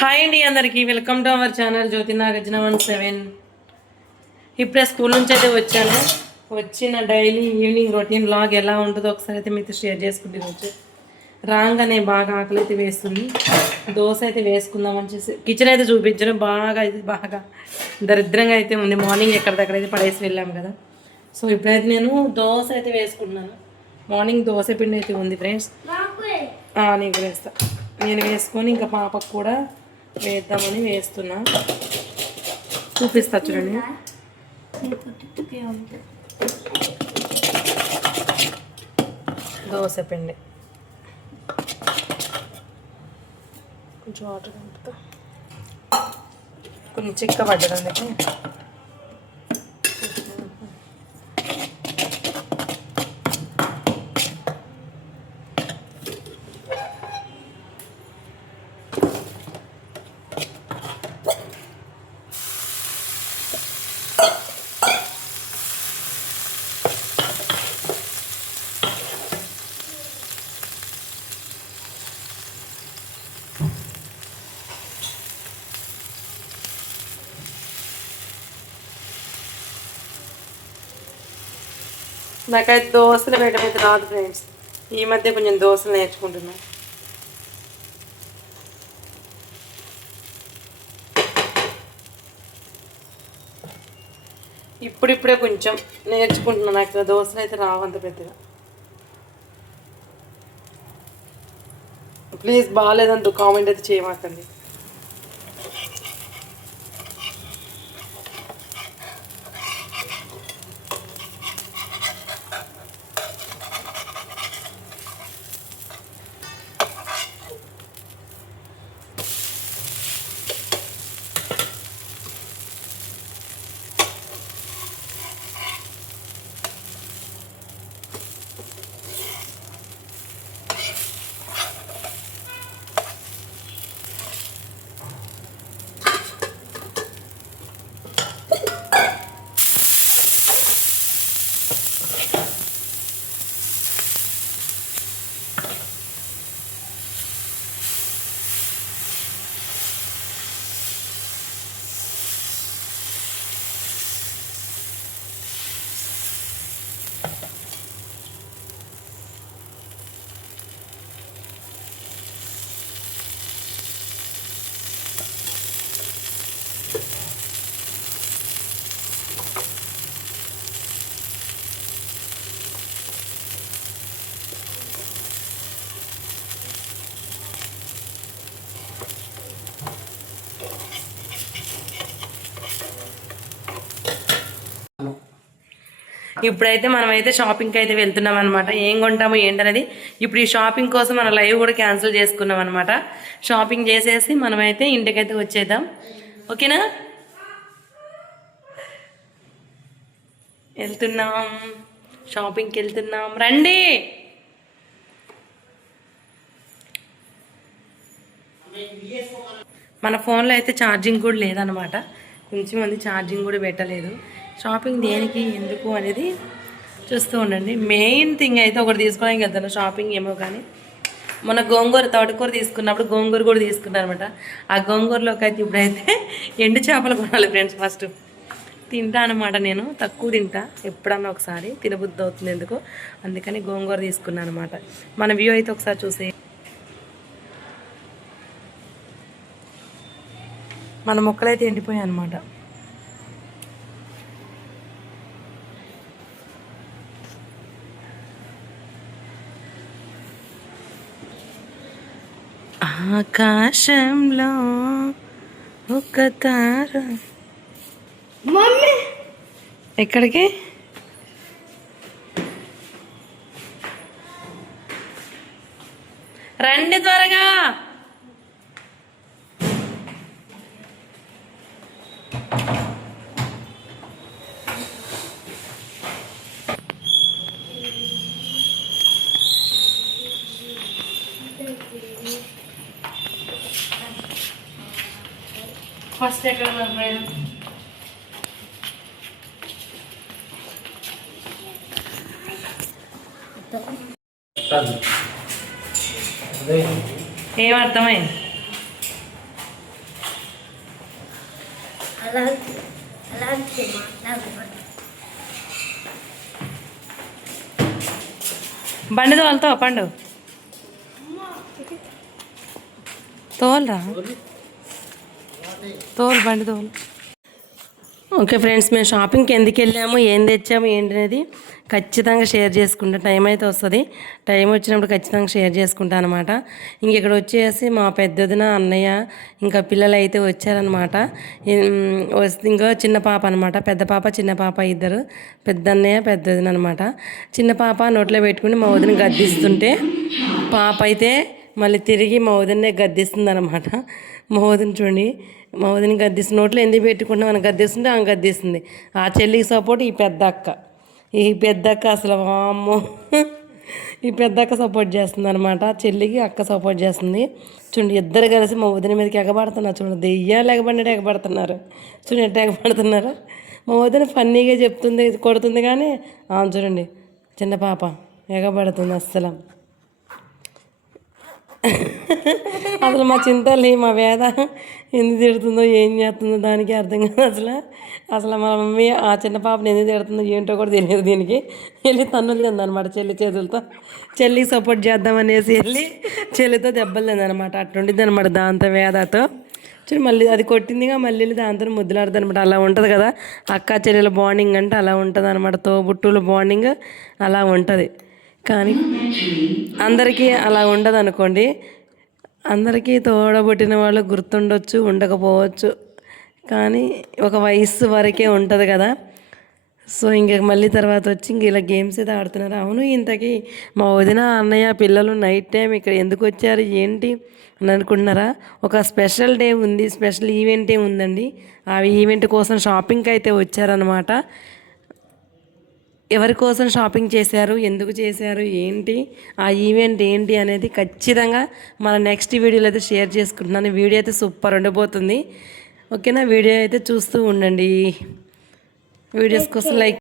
Hi అండి అందరికీ welcome to our channel జ్యోతి నాగార్జున 17. ఇప్పుడే స్కూల్ నుంచి అయితే వచ్చాను. వచ్చిన డైలీ ఈవినింగ్ రొటీన్ వ్లాగ్ ఎలా ఉంటుందో ఒకసారి అయితే మీతో షేర్ చేసుకుంటే రాగానే బాగా ఆకలి అయితే వేస్తుంది. దోశ అయితే వేసుకుందామని చేసి కిచెన్ అయితే చూపించడం బాగా దరిద్రంగా అయితే ఉంది. మార్నింగ్ ఎక్కడిదక్కడ అయితే పడేసి వెళ్ళాము కదా. సో ఇప్పుడైతే నేను దోశ అయితే వేసుకుంటున్నాను. మార్నింగ్ దోశ పిండి అయితే ఉంది ఫ్రెండ్స్. నీకు వేస్తా. నేను వేసుకొని ఇంకా పాపకు కూడా వేద్దామని వేస్తున్నా. చూపిస్తా చూడండి. దోశ పిండి కొంచెం వాటర్ కలుపుతా. కొంచెం చిక్కబడ్డది అందుకే. నాకైతే దోశలు వేయడం అయితే రాదు ఫ్రెండ్స్. ఈ మధ్య కొంచెం దోశలు నేర్చుకుంటున్నా. ఇప్పుడిప్పుడే కొంచెం నేర్చుకుంటున్నాను. నాకు దోశలు అయితే రావంత పెద్దగా. ప్లీజ్ బాగాలేదంటూ కామెంట్ అయితే చేయమాకండి. ఇప్పుడైతే మనమైతే షాపింగ్కి అయితే వెళ్తున్నాం అనమాట. ఏం కొంటాము ఏంటనేది ఇప్పుడు ఈ షాపింగ్ కోసం మన లైవ్ కూడా క్యాన్సిల్ చేసుకున్నాం అనమాట. షాపింగ్ చేసేసి మనమైతే ఇంటికైతే వచ్చేద్దాం. ఓకేనా? వెళ్తున్నాం, షాపింగ్కి వెళ్తున్నాం. రండి. మన ఫోన్లో అయితే ఛార్జింగ్ కూడా లేదనమాట. కొంచెం మంది ఛార్జింగ్ కూడా పెట్టలేదు. షాపింగ్ దేనికి ఎందుకు అనేది చూస్తూ ఉండండి. మెయిన్ థింగ్ అయితే ఒకటి తీసుకోవడానికి వెళ్తాను. షాపింగ్ ఏమో కానీ మొన్న గోంగూర తోటకూర తీసుకున్నప్పుడు గోంగూర కూడా తీసుకున్నాను అనమాట. ఆ గోంగూరలోకి అయితే ఇప్పుడైతే ఎండు చేపలు కొనాలి ఫ్రెండ్స్. ఫస్ట్ తింటా అనమాట. నేను తక్కువ తింటా, ఎప్పుడన్నా ఒకసారి తినబుద్ధి అవుతుంది ఎందుకు, అందుకని గోంగూర తీసుకున్నాను అనమాట. మన వ్యూ అయితే ఒకసారి చూసే. మన మొక్కలైతే ఎండిపోయాయి అనమాట. ఆకాశంలో ఒక తార. ఎక్కడికి? రండి త్వరగా. ఫస్ట్ ఎక్కడ మేడం? ఏం అర్థమైంది? అలాంటి మాట్లాడకూడదు. బండి తోలుతావా పండు? తోలురా, తోలు బండి తోలు. ఓకే ఫ్రెండ్స్, మేము షాపింగ్కి ఎందుకు వెళ్ళాము, ఏం తెచ్చాము ఏంటి అనేది ఖచ్చితంగా షేర్ చేసుకుంటా. టైం అయితే వస్తుంది, టైం వచ్చినప్పుడు ఖచ్చితంగా షేర్ చేసుకుంటాను అనమాట. ఇంక ఇక్కడ వచ్చేసి మా పెద్దదిన అన్నయ్య ఇంకా పిల్లలు అయితే వచ్చారనమాట. ఇంకా చిన్న పాప అనమాట, పెద్ద పాప చిన్న పాప ఇద్దరు, పెద్ద అన్నయ్య పెద్దదిన అనమాట. చిన్న పాప నోట్లో పెట్టుకుని మా వదిన గద్దిస్తుంటే పాప అయితే మళ్ళీ తిరిగి మా వదిన్నే గద్దిస్తుంది అనమాట. మా వదిన చూడండి, మా వదిన గద్దిస్తుంది, నోట్లో ఎందుకు పెట్టుకుంటే మనం గద్దిస్తుంటే ఆమె గద్దిస్తుంది. ఆ చెల్లికి సపోర్ట్ ఈ పెద్ద అక్క. ఈ పెద్ద అక్క అసలు వామ్మో, ఈ పెద్ద అక్క సపోర్ట్ చేస్తుంది అనమాట, చెల్లికి అక్క సపోర్ట్ చేస్తుంది. చూడండి ఇద్దరు కలిసి మా వదిన మీదకి ఎగబడుతున్నారు. చూడండి దెయ్యాలు ఎగబడినట్టు ఎగబడుతున్నారు. చూడండి ఎట్లా ఎగబడుతున్నారు. మా వదిన ఫన్నీగా చెప్తుంది, కొడుతుంది, కానీ చూడండి చిన్న పాప ఎగబడుతుంది అస్సలు. అసలు మా చింతల్ని మా వేద ఎందుకు తిడుతుందో ఏం చేస్తుందో దానికి అర్థం కాదు అసలు. అసలు మా మమ్మీ ఆ చిన్న పాపని ఎందుకు తిడుతుందో ఏంటో కూడా తెలియదు. దీనికి వెళ్ళి తన్నులు తిందనమాట చెల్లి చేతులతో. చెల్లికి సపోర్ట్ చేద్దామనేసి వెళ్ళి చెల్లితో దెబ్బలు తిందనమాట. అట్లుండిద్ది అనమాట దాంతో వేదతో. చూడు మళ్ళీ అది కొట్టిందిగా, మళ్ళీ దాంతో ముద్దులాడుతుంది అనమాట. అలా ఉంటుంది కదా అక్క చెల్లెల బాండింగ్ అంటే, అలా ఉంటుంది అనమాట. తోబుట్టుల బాండింగ్ అలా ఉంటుంది. కానీ అందరికీ అలా ఉండదు అనుకోండి. అందరికీ తోడబుట్టిన వాళ్ళు గుర్తుండొచ్చు, ఉండకపోవచ్చు, కానీ ఒక వయస్సు వరకే ఉంటుంది కదా. సో ఇంక మళ్ళీ తర్వాత వచ్చి ఇంక ఇలా గేమ్స్ అయితే ఆడుతున్నారు. అవును, ఇంతకీ మా వదిన అన్నయ్య పిల్లలు నైట్ టైం ఇక్కడ ఎందుకు వచ్చారు ఏంటి అని అనుకుంటున్నారా? ఒక స్పెషల్ డే ఉంది, స్పెషల్ ఈవెంటే ఉందండి. ఆ ఈవెంట్ కోసం షాపింగ్కి అయితే వచ్చారనమాట. ఎవరి కోసం షాపింగ్ చేశారు, ఎందుకు చేశారు, ఏంటి ఆ ఈవెంట్ ఏంటి అనేది ఖచ్చితంగా మన నెక్స్ట్ వీడియోలో అయితే షేర్ చేసుకుంటున్నాను. వీడియో అయితే సూపర్ ఉండబోతుంది. ఓకేనా, వీడియో అయితే చూస్తూ ఉండండి. వీడియోస్ కోసం లైక్